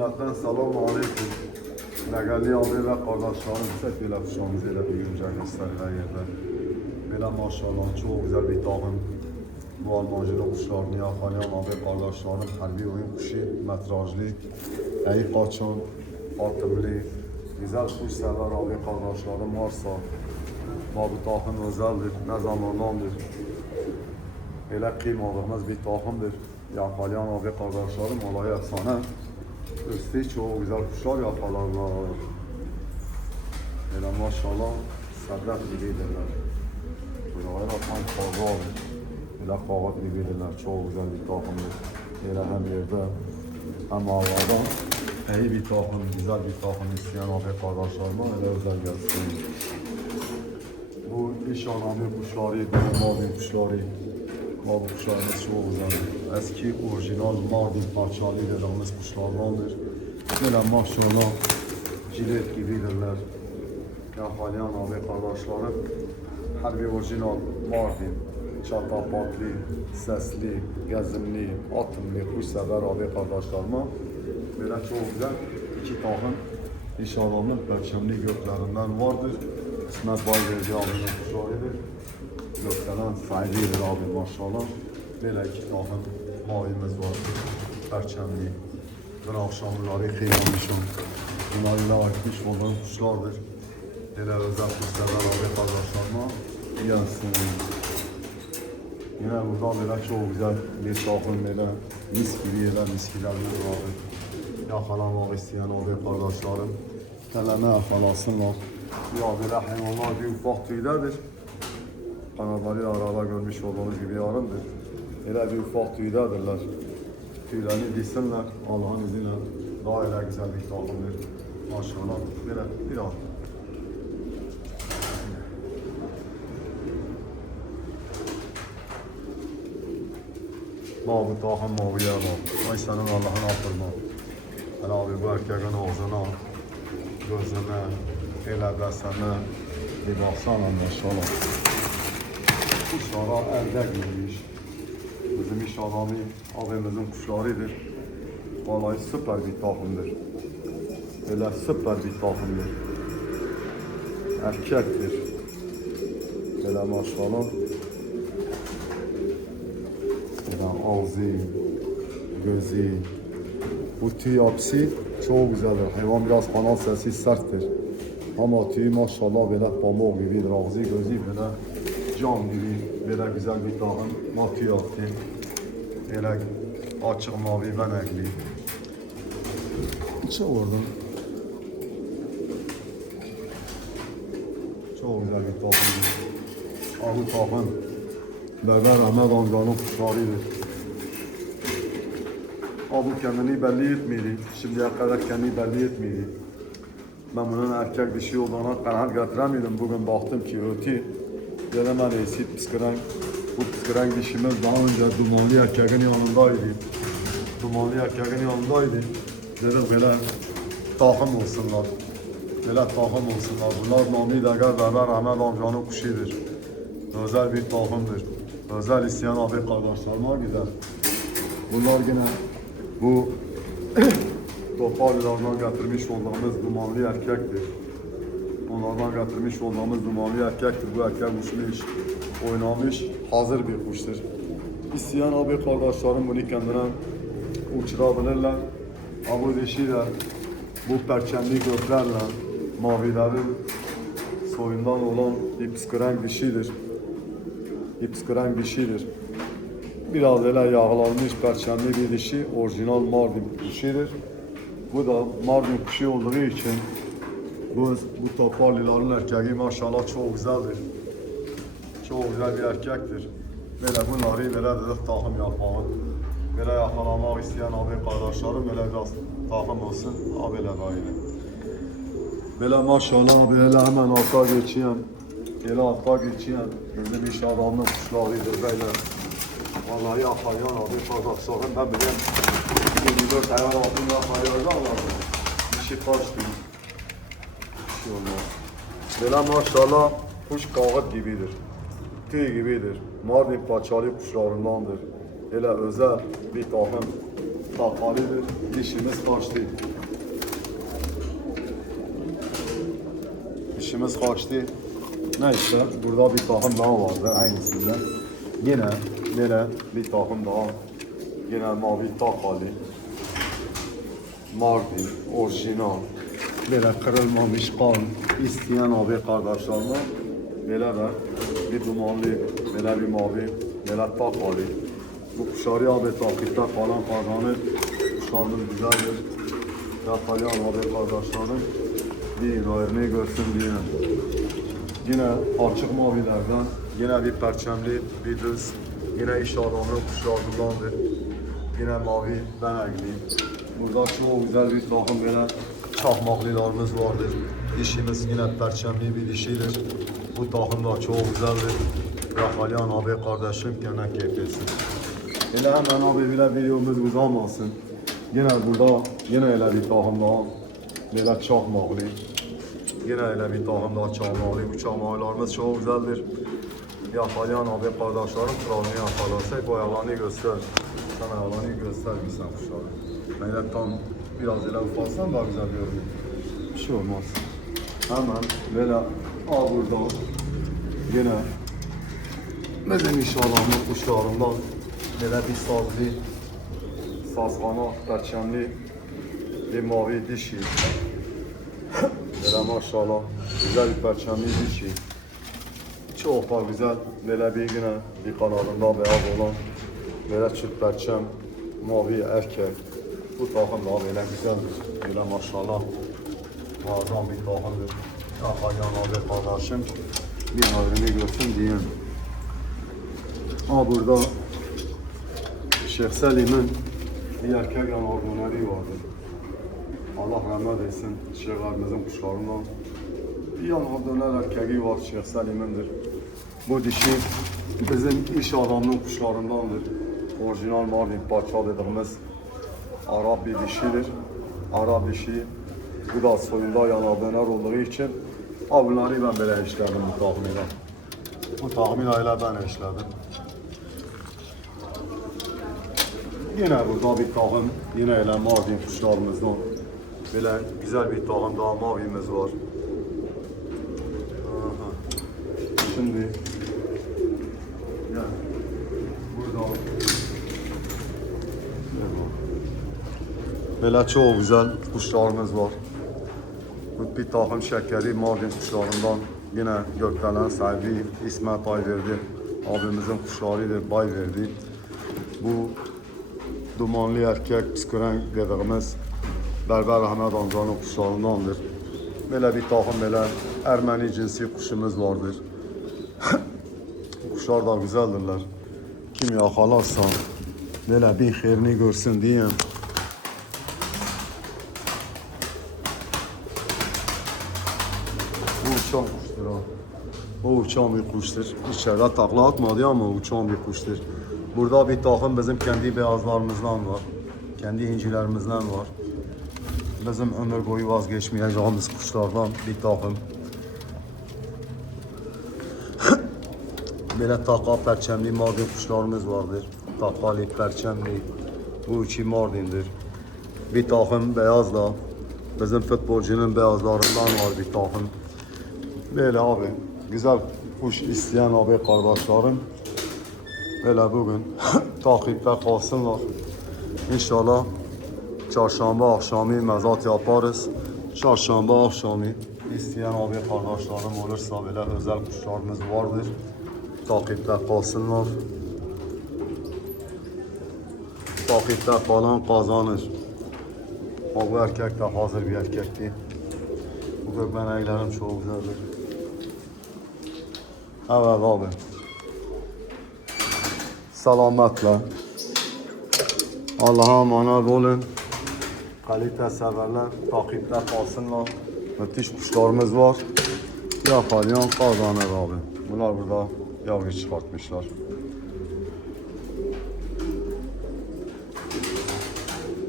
Selamun aleyküm. Değerli abi ve kardeşlerim, hep böyle kuşağımızı ile büyüyünce gösterilen yerde. Böyle maşallah çok güzel bir takım. Bu Almancılı kuşlarını yakalayan abi kardeşlerim, harbi oyun kuşu, metrajlı, iyi kaçan, atımlı, güzel kuş sever abi kardeşlerim varsa, bu takım özeldir, ne zamandandır. Böyle kıymadığımız bir takımdır. Yakalayan abi kardeşlerim, olayı efsane. Üstü çok güzel kuşlar yakalarlar. Böyle maşallah sabret gibiydiler. Buraya atan fazla olur. Böyle kağıt gibiydiler. Çok güzel bir takımdır. Böyle hem yerde hem havada. İyi bir takım, güzel bir takım isteyen abi kardeşlerime öyle özel gelsin. Bu iş anamı kuşları, mavi kuşları. Mavi kuşlarımız çok güzel. Eski orijinal Mardin parçalı dediğimiz kuşlardandır. Böyle maşallah cilet gibidirler. Yakalayan abi kardeşlerim. Her bir orijinal Mardin, çatapatlı, sesli, gezimli, atımlı kuş sever abi kardeşlerime. Böyle çok güzel iki takım inşallahın perçemli göklerinden vardır. İsmet Bayverdi abinin kuşlarıdır. Gökdelen sahibidir abi maşallah. Böyle iki takım mavimiz var. Perçemli. Ben akşamları kıymamışım. Bunlarla akmış olan kuşlardır. Böyle özel kuşlardan abi kardeşlerime gelsin. Yine burada böyle çok güzel bir takım böyle mis gibi yerler, miskilerimiz var. Yakalamak isteyen abi kardeşlerim. Teleme yakalasınlar. Ya böyle hayvanlar bir ufak tüylerdir. Kanadları arada görmüş olduğunuz gibi yarımdır. Böyle bir ufak tüylerdirler. Tüylerini bilsinler, Allah'ın izniyle daha öyle güzel bir takımdır. Maşallah, böyle biraz. Mavi takım maviye bak. Ay senin Allah'ın affırma. Hele abi bu erkeğin ağzına, gözüne, ele besene bir baksana maşallah. Kuşlara elde girmiş. Bizim iş adamı abimizin kuşlarıdır. Vallahi süper bir takımdır. Öyle süper bir takımdır. Erkektir. Böyle maşallah. Böyle ağzı, gözü. Bu tüy yapısı çok güzeldir. Hayvan biraz kanal sesi serttir. Ama tüyü maşallah böyle pamuk gibidir. Ağzı, gözü böyle cam gibi. Böyle güzel bir takım. Matü yaptı. Böyle açık mavi benekli. Çok oradan. Çok güzel bir takım. Bu takım Berber Ahmet amcanın kuşlarıdır. Bu kendini belli etmedi. Şimdiye kadar kendini belli etmedi. Ben bunun erkek dişi olduğuna kanaat getiremiyordum. Bugün baktım ki ötü. Dedim ben eski pıskıran. Bu pıskıran dişimiz daha önce dumanlı erkeğin yanındaydı. Dumanlı erkeğin yanındaydı. Dedim böyle takım olsunlar. Böyle takım olsunlar. Bunlar Nami Degar Berber Ahmet amcanın kuşudur. Özel bir takımdır. Özel isteyen abi kardeşlerime gider. Bunlar yine bu toparlardan getirmiş olduğumuz dumanlı erkektir. Onlardan getirmiş olduğumuz dumanlı erkektir. Bu erkek uçmuş, oynamış, hazır bir kuştur. İsteyen abi kardeşlerim bunu kendine uçurabilirler. Bu dişi de bu perçemli göklerle mavilerin soyundan olan ipskrenk dişidir. İpskrenk dişidir. Biraz öyle yağlanmış perçemli bir dişi, orijinal Mardin kuşudur. Bu da Mardin kuşu olduğu için bu toparlıların erkeği maşallah çok güzeldir. Çok güzel bir erkektir. Böyle bunları böyle de takım yapalım. Böyle yakalamak isteyen abi kardeşlerim böyle biraz takım olsun. Böyle böyle. Böyle maşallah böyle hemen alta geçeyim. Böyle alta geçeyim. Bizim iş adamının kuşlarıdır böyle. Vallahi yakalayan abi kardeşlerim ben bile 24 hayvan altında yakalayacağım. İşi kaçtı. Böyle maşallah kuş kağıt gibidir. Tüy gibidir. Mardin parçalı kuşlarındandır. Böyle özel bir takım takalidir. Dişimiz kaçtı. dişimiz kaçtı. Neyse burada bir takım daha vardı aynısından. Yine böyle bir takım daha. Yine mavi takali. Mardin, orijinal. Böyle kırılmamış kan isteyen abi kardeşlerime böyle ver. Bir dumanlı, böyle bir mavi, böyle takali. Bu kuşları abi takipte falan kazanır. Kuşlarımız güzeldir. Yakalyan abi kardeşlerim bir ayrını görsün diye. Yine açık mavilerden, yine bir perçemli, bir düz, yine iş adamı kuşlardandır. Yine mavi, benekli. Burada çok güzel bir takım böyle çakmaklılarımız vardır. Dişimiz yine perçemli bir dişidir. Bu takım da çok güzeldir. Yakalyan abi kardeşim kendine keyif etsin. Hele hemen abi bile videomuz uzamasın. Yine burada yine öyle bir takım daha böyle çakmaklı. Yine öyle bir takım daha çakmaklı. Bu çakmaklarımız çok güzeldir. Yakalayan abi kardeşlerim kralını yakalarsa bu ayağını göster. Sen ayağını göster bir kuşları. Böyle tam biraz öyle ufalsan daha güzel görünür. Bir şey olmaz. Hemen böyle buradan yine bizim inşallahın kuşlarından böyle bir sazlı, sazkana, perçemli bir mavi dişi. Böyle maşallah güzel bir perçemli dişi. Çok da güzel böyle bir yine bir kanadında beyaz olan böyle çift perçem mavi erkek. Bu takım da böyle güzeldir. Böyle maşallah muazzam bir takımdır. Yakalyan abi kardeşim bir haberini görsün diyeyim. Burada Şeyh Selim'in bir erkek yanardoneri vardır. Allah rahmet etsin Şeyh'lerimizin kuşlarından. Bir yanardoner erkeği var Şeyh Selim'indir. Bu dişi bizim iş adamının kuşlarındandır. Orijinal Mardin parça dediğimiz Arap bir dişidir. Arap dişi bu da soyunda yanardoner olduğu için bunları ben böyle işledim bu tahmine. Bu tahminayla ben işledim. Yine burada bir takım, yine öyle Mardin kuşlarımızdan. Böyle güzel bir takım daha mavimiz var. Aha. Şimdi yani burada böyle çok güzel kuşlarımız var. Bu bir takım şekeri Mardin kuşlarından yine gökdelen sahibi İsmet Ayverdi. Abimizin kuşlarıydı, Bayverdi. Bu dumanlı erkek psikorenk dediğimiz Berber Ahmet amcanın kuşlarındandır. Böyle bir takım böyle Ermeni cinsi kuşumuz vardır. Kuşlar da güzeldirler. Kim yakalarsa böyle bir xeyrini görsün diye. Bu uçan kuştur ha. O uçan bir kuştur. İçeride takla atmadı ama uçan bir kuştur. Burada bir takım bizim kendi beyazlarımızdan var. Kendi incilerimizden var. Bizim ömür boyu vazgeçmeyeceğimiz kuşlardan bir takım. Böyle taka perçemli Mardin kuşlarımız vardır. Takali, perçemli. Bu içi Mardin'dir. Bir takım beyaz da bizim futbolcunun beyazlarından var bir takım. Böyle abi güzel kuş isteyen abi kardeşlerim. Böyle bugün takipte kalsınlar. İnşallah çarşamba akşamı mezat yaparız. Çarşamba akşamı isteyen abi kardeşlerim olursa böyle özel kuşlarımız vardır. Takipte kalsınlar. Takipte kalan kazanır. Bu erkek de hazır bir erkekti. Bu gökbeneklerim çok güzeldir. Evet abi. Selametle. Allah'a emanet olun. Kalite severler takipte kalsınlar. Müthiş kuşlarımız var. Yakalayan kazanır abi. Bunlar burada yavru çıkartmışlar.